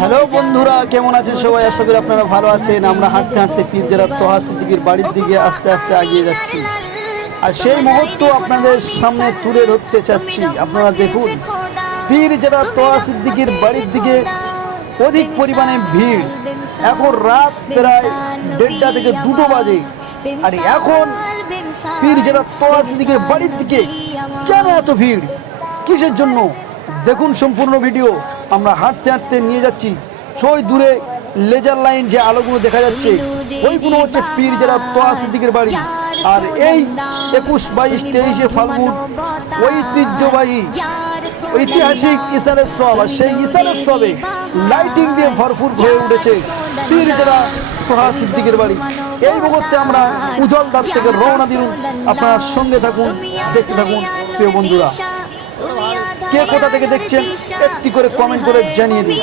Hello বন্ধুরা, কেমন আছেন সবাই? আশা করি আপনারা ভালো আছেন। আমরা হাঁটতে হাঁটতে পীরজারা তোহা সিদ্দিকীর বাড়ির দিকে আস্তে আস্তে এগিয়ে যাচ্ছি, আর সেই মুহূর্ত আপনাদের সামনে তুলে ধরতে চাচ্ছি। আপনারা দেখুন, পীরজারা তোহা সিদ্দিকীর বাড়ির দিকে অধিক পরিমাণে ভিড়। এখন রাত প্রায় 1:30 থেকে 2টো বাজে, আর এখন পীরজারা তোহা সিদ্দিকীর বাড়ির দিকে কেন এত ভিড়, কিসের জন্য? দেখুন সম্পূর্ণ ভিডিও। আমরা হাঁটতে হাঁটতে নিয়ে যাচ্ছি, সেই দূরে লেজার লাইন যে আলোগুলো দেখা যাচ্ছে, ওইগুলো হচ্ছে পীরজারা তোহা সিদ্দিকীর বাড়ি। আর এই 21, 22, 23শে ফাল্গুন ঐতিহ্যবাহী ঐতিহাসিক ইসানের সব, আর সেই ইসানের সবে লাইটিং দিয়ে ভরপুর হয়ে উঠেছে পীরজারা তোহা সিদ্দিকীর বাড়ি। এই মুহূর্তে আমরা উজ্জ্বল দ্বার থেকে রওনা দিন। আপনারা সঙ্গে থাকুন, দেখতে থাকুন প্রিয় বন্ধুরা। কে কোথা থেকে দেখছেন একটি করে কমেন্ট করে জানিয়ে দিন।